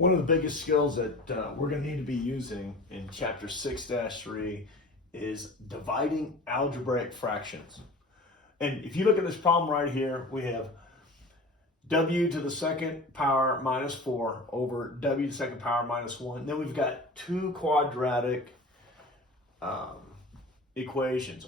One of the biggest skills that we're going to need to be using in chapter 6-3 is dividing algebraic fractions. And if you look at this problem right here, we have w to the second power minus 4 over w to the second power minus 1. Then we've got two quadratic equations.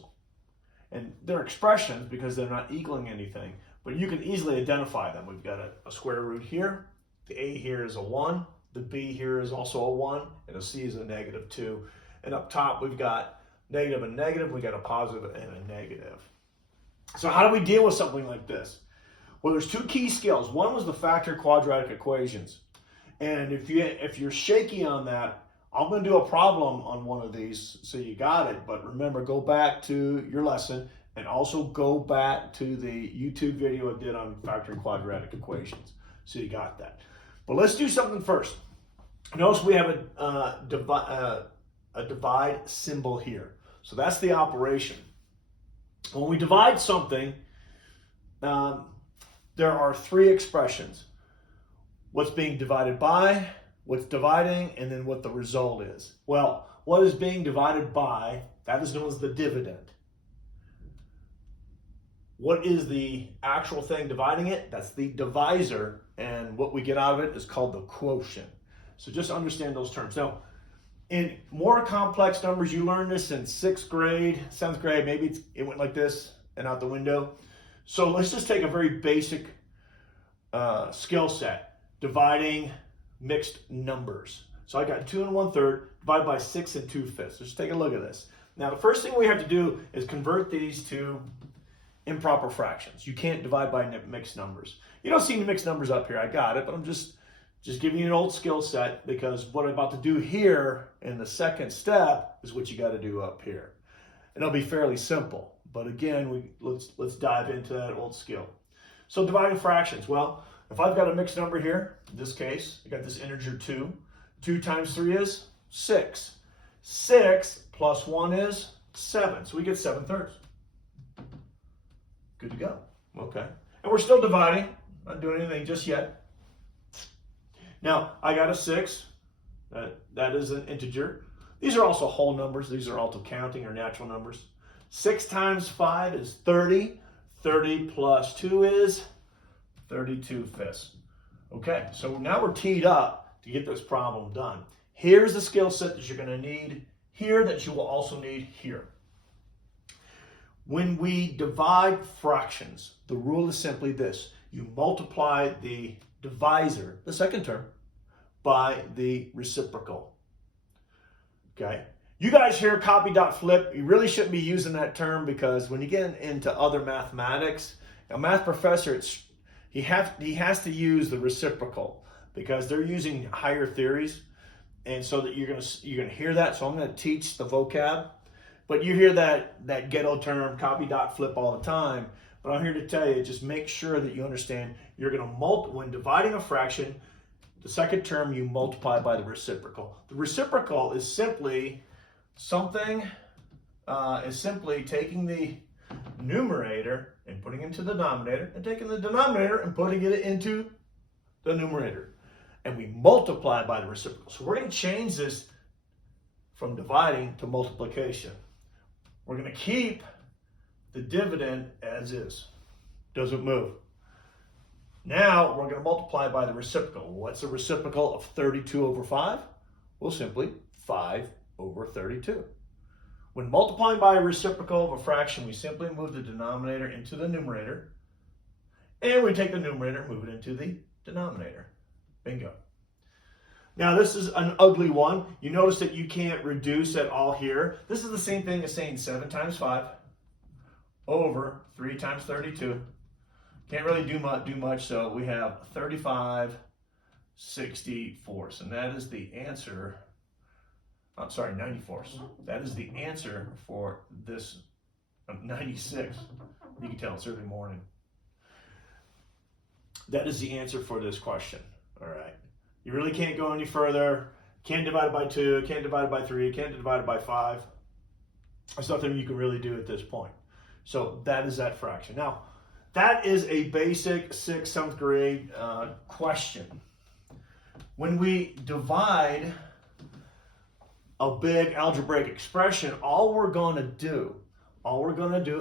And they're expressions because they're not equaling anything, but you can easily identify them. We've got a square root here. The a here is a 1. The b here is also a 1. And the c is a negative 2. And up top, we've got negative and negative. We've got a positive and a negative. So how do we deal with something like this? Well, there's two key skills. One was the factor quadratic equations. And if you're shaky on that, I'm going to do a problem on one of these so you got it. But remember, go back to your lesson and also go back to the YouTube video I did on factor quadratic equations. So you got that. But let's do something first. Notice we have a divide symbol here. So that's the operation. When we divide something, there are three expressions. What's being divided by, what's dividing, and then what the result is. Well, what is being divided by, that is known as the dividend. What is the actual thing dividing it? That's the divisor, and what we get out of it is called the quotient. So just understand those terms. Now, in more complex numbers, you learned this in 6th grade, 7th grade, maybe it went like this and out the window. So let's just take a very basic skill set, dividing mixed numbers. So I got 2 1/3 divided by 6 2/5. Let's just take a look at this. Now, the first thing we have to do is convert these to improper fractions. You can't divide by mixed numbers. You don't see any mixed numbers up here. I got it, but I'm just giving you an old skill set because what I'm about to do here in the second step is what you got to do up here. And it'll be fairly simple. But again, let's dive into that old skill. So dividing fractions. Well, if I've got a mixed number here, in this case, I got this integer 2. 2 times 3 is 6. 6 plus 1 is 7. So we get 7/3. Good to go. Okay. And we're still dividing. Not doing anything just yet. Now, I got a 6. That is an integer. These are also whole numbers. These are also counting or natural numbers. 6 times 5 is 30. 30 plus 2 is 32/5. Okay, so now we're teed up to get this problem done. Here's the skill set that you're going to need here that you will also need here. When we divide fractions, the rule is simply this. You multiply the divisor, the second term, by the reciprocal. Okay? You guys hear copy dot flip. You really shouldn't be using that term because when you get into other mathematics, a math professor, he has to use the reciprocal because they're using higher theories, and so that you're gonna hear that. So I'm gonna teach the vocab, but you hear that ghetto term copy dot flip all the time. But I'm here to tell you, just make sure that you understand you're gonna when dividing a fraction, the second term you multiply by the reciprocal. The reciprocal is simply taking the numerator and putting it into the denominator, and taking the denominator and putting it into the numerator. And we multiply by the reciprocal. So we're going to change this from dividing to multiplication. We're going to keep the dividend as is. Doesn't move. Now we're going to multiply by the reciprocal. What's the reciprocal of 32 over 5? Well, simply 5 over 32. When multiplying by a reciprocal of a fraction, we simply move the denominator into the numerator, and we take the numerator and move it into the denominator. Bingo. Now, this is an ugly one. You notice that you can't reduce at all here. This is the same thing as saying 7 times 5 over 3 times 32. Can't really do much, so we have 35/64. And that is the answer. I'm sorry, 94. That is the answer for this 96. You can tell it's early morning. That is the answer for this question. All right. You really can't go any further. Can't divide it by 2, can't divide it by 3, can't divide it by 5. There's nothing you can really do at this point. So that is that fraction. Now, that is a basic 6th, 7th grade question. when we divide a big algebraic expression, all we're going to do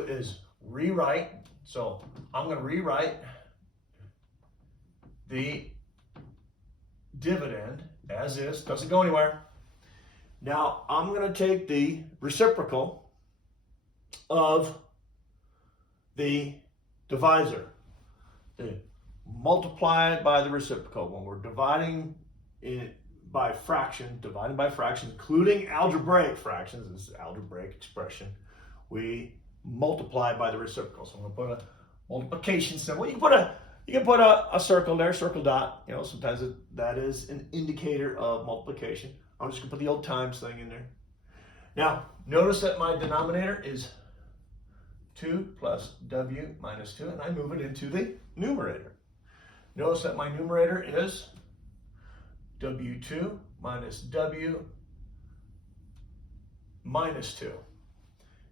is rewrite. So I'm going to rewrite the dividend as is, doesn't go anywhere. Now I'm going to take the reciprocal of the divisor, multiply it by the reciprocal. When we're dividing it by fraction, dividing by fractions, including algebraic fractions, this is algebraic expression, we multiply by the reciprocal. So I'm going to put a multiplication symbol. You can put a circle there, circle dot. You know, sometimes that is an indicator of multiplication. I'm just going to put the old times thing in there. Now, notice that my denominator is 2 plus w minus 2, and I move it into the numerator. Notice that my numerator is w2 minus w minus 2.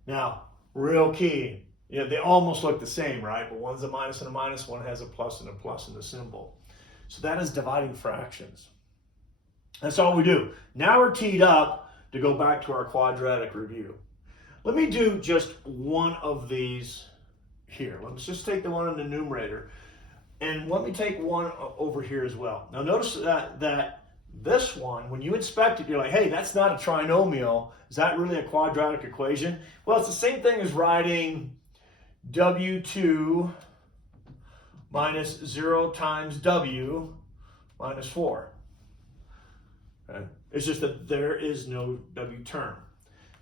Now, real key, you know, they almost look the same, right? But one's a minus and a minus, one has a plus and a plus in the symbol. So that is dividing fractions. That's all we do. Now we're teed up to go back to our quadratic review. Let me do just one of these here. Let's just take the one in the numerator. And let me take one over here as well. Now notice that this one, when you inspect it, you're like, hey, that's not a trinomial. Is that really a quadratic equation? Well, it's the same thing as writing w2 minus 0 times w minus 4. Okay? It's just that there is no w term.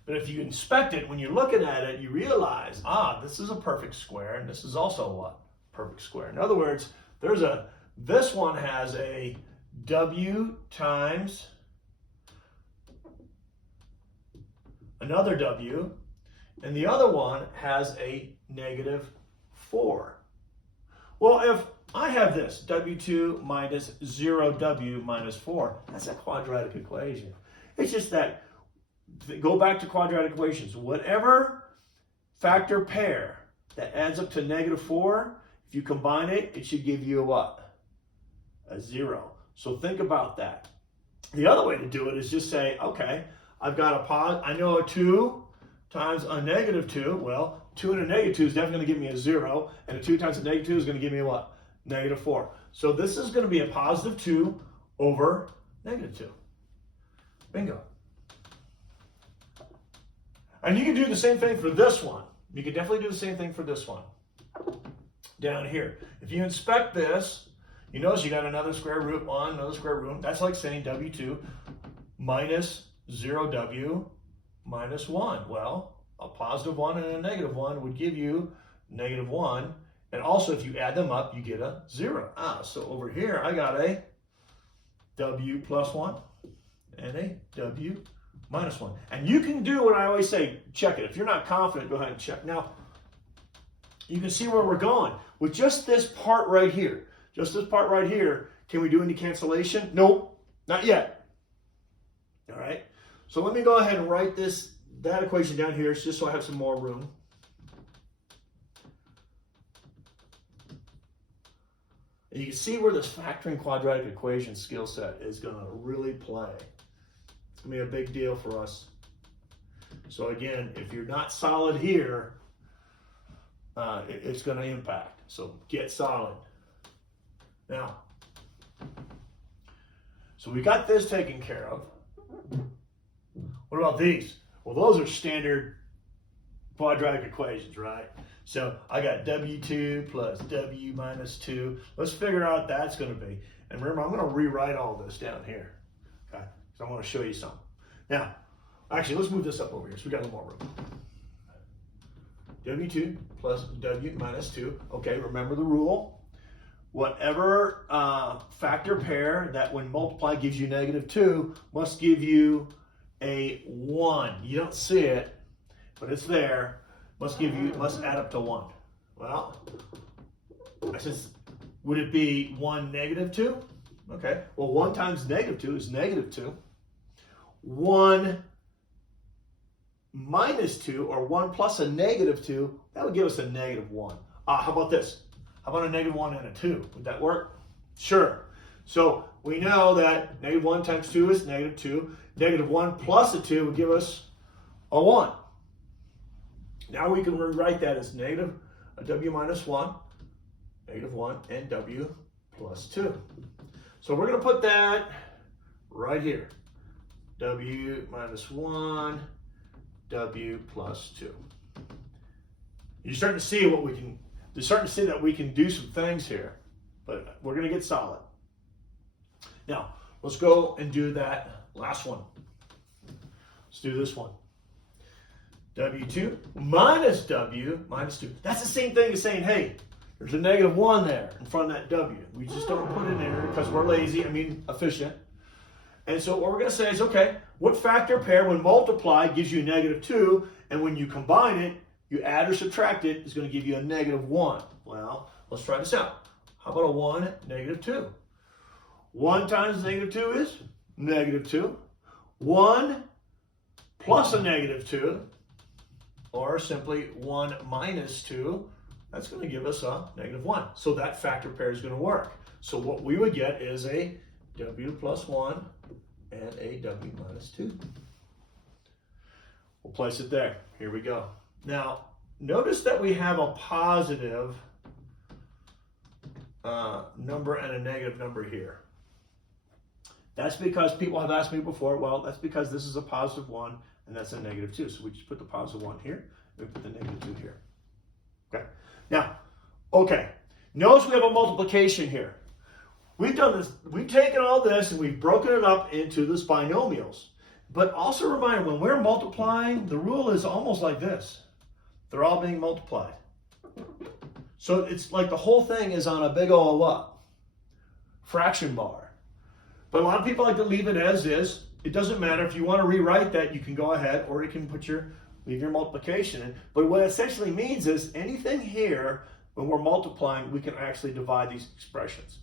But if you inspect it, when you're looking at it, you realize, this is a perfect square, and this is also what? Perfect square. In other words, this one has a w times another w, and the other one has a negative 4. Well, if I have this, w2 minus 0w minus 4, that's a quadratic equation. It's just that, go back to quadratic equations. Whatever factor pair that adds up to negative 4, if you combine it, it should give you a what? A 0. So think about that. The other way to do it is just say, okay, I've got I know a 2 times a negative 2. Well, 2 and a negative 2 is definitely going to give me a 0, and a 2 times a negative 2 is going to give me a what? Negative 4. So this is going to be a positive 2 over negative 2. Bingo. And you can do the same thing for this one. You can definitely do the same thing for this one. Down here. If you inspect this, you notice you got another square root 1, another square root. That's like saying w2 minus 0w minus 1. Well, a positive 1 and a negative 1 would give you negative 1. And also, if you add them up, you get a 0. So over here, I got a w plus 1 and a w minus 1. And you can do what I always say, check it. If you're not confident, go ahead and check. Now, you can see where we're going. With just this part right here, can we do any cancellation? Nope, not yet. All right, so let me go ahead and write that equation down here just so I have some more room. And you can see where this factoring quadratic equation skill set is going to really play. It's going to be a big deal for us. So again, if you're not solid here, it's going to impact. So get solid. Now, so we got this taken care of. What about these? Well, those are standard quadratic equations, right? So I got w2 plus w minus 2. Let's figure out what that's going to be. And remember, I'm going to rewrite all this down here. Okay? So I want to show you something. Now, actually, let's move this up over here so we got a little more room. w2 plus w minus 2. Okay, remember the rule. Whatever factor pair that when multiplied gives you negative 2 must give you a 1. You don't see it, but it's there. Must add up to 1. Well, I says, would it be 1 negative 2? Okay, well 1 times negative 2 is negative 2. 1 minus 2, or 1 plus a negative 2, that would give us a negative 1. How about this? How about a negative 1 and a 2? Would that work? Sure. So we know that -1 times 2 is -2. -1 plus a 2 would give us a 1. Now we can rewrite that as a w minus 1, -1, and w plus 2. So we're going to put that right here. W minus 1, w plus 2. You're starting to see that we can do some things here, but we're going to get solid. Now, let's go and do that last one. Let's do this one. W2 minus w minus 2. That's the same thing as saying, hey, there's a -1 there in front of that w. We just don't put it in there because we're lazy, efficient. And so what we're going to say is, okay, what factor pair when multiplied gives you a -2, and when you combine it, you add or subtract it, is going to give you a -1. Well, let's try this out. How about a 1, -2? 1 times -2 is -2. 1 plus a -2, or simply 1 minus 2, that's going to give us a -1. So that factor pair is going to work. So what we would get is a w plus 1 and a w minus 2. We'll place it there. Here we go. Now, notice that we have a positive number and a negative number here. That's because people have asked me before, well, that's because this is a positive 1 and that's a -2. So we just put the positive 1 here, and we put the -2 here. Okay. Now, notice we have a multiplication here. We've done this, we've taken all this and we've broken it up into this binomials. But also remember, when we're multiplying, the rule is almost like this. They're all being multiplied. So it's like the whole thing is on a big old what? Fraction bar. But a lot of people like to leave it as is. It doesn't matter. If you want to rewrite that, you can go ahead, or you can leave your multiplication in. But what it essentially means is anything here, when we're multiplying, we can actually divide these expressions.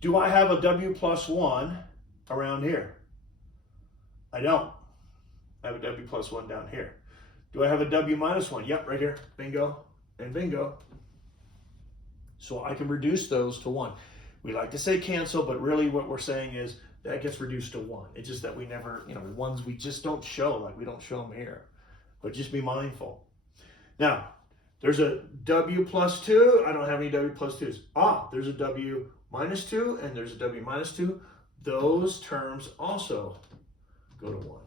Do I have a w plus 1 around here? I don't. I have a w plus 1 down here. Do I have a w minus 1? Yep, right here. Bingo and bingo. So I can reduce those to 1. We like to say cancel, but really what we're saying is that gets reduced to 1. It's just that we never, ones we just don't show, like we don't show them here. But just be mindful. Now, there's a w plus 2. I don't have any w plus 2s. There's a w minus 2, and there's a w minus 2. Those terms also go to 1.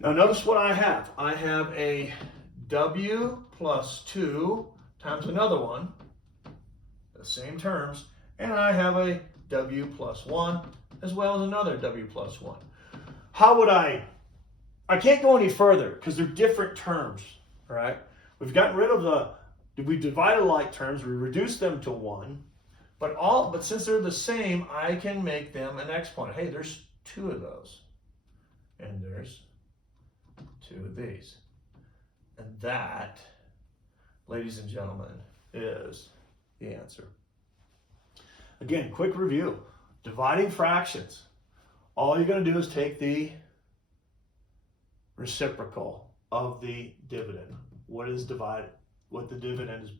Now notice what I have. I have a w plus 2 times another one, the same terms, and I have a w plus 1 as well as another w plus 1. How would I can't go any further because they're different terms, all right? We've gotten rid of we divided like terms, we reduced them to 1, but since they're the same, I can make them an exponent. Hey, there's 2 of those, and there's 2 of these. And that, ladies and gentlemen, is the answer. Again, quick review. Dividing fractions. All you're going to do is take the reciprocal of the dividend. What is divided? What the dividend is,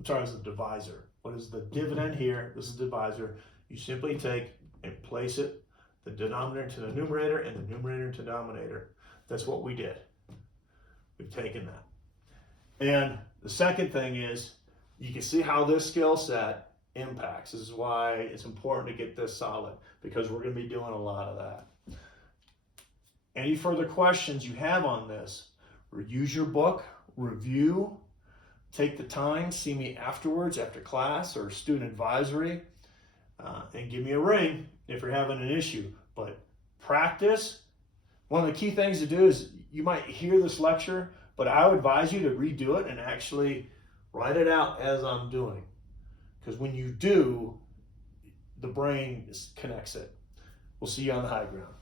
is the divisor. What is the dividend here? This is the divisor. You simply take and place it, the denominator into the numerator and the numerator into the denominator. That's what we did. We've taken that. And the second thing is, you can see how this skill set impacts. This is why it's important to get this solid, because we're going to be doing a lot of that. Any further questions you have on this, use your book, review, take the time, see me afterwards after class or student advisory, and give me a ring if you're having an issue. But practice. One of the key things to do is, you might hear this lecture, but I would advise you to redo it and actually write it out as I'm doing. Because when you do, the brain connects it. We'll see you on the high ground.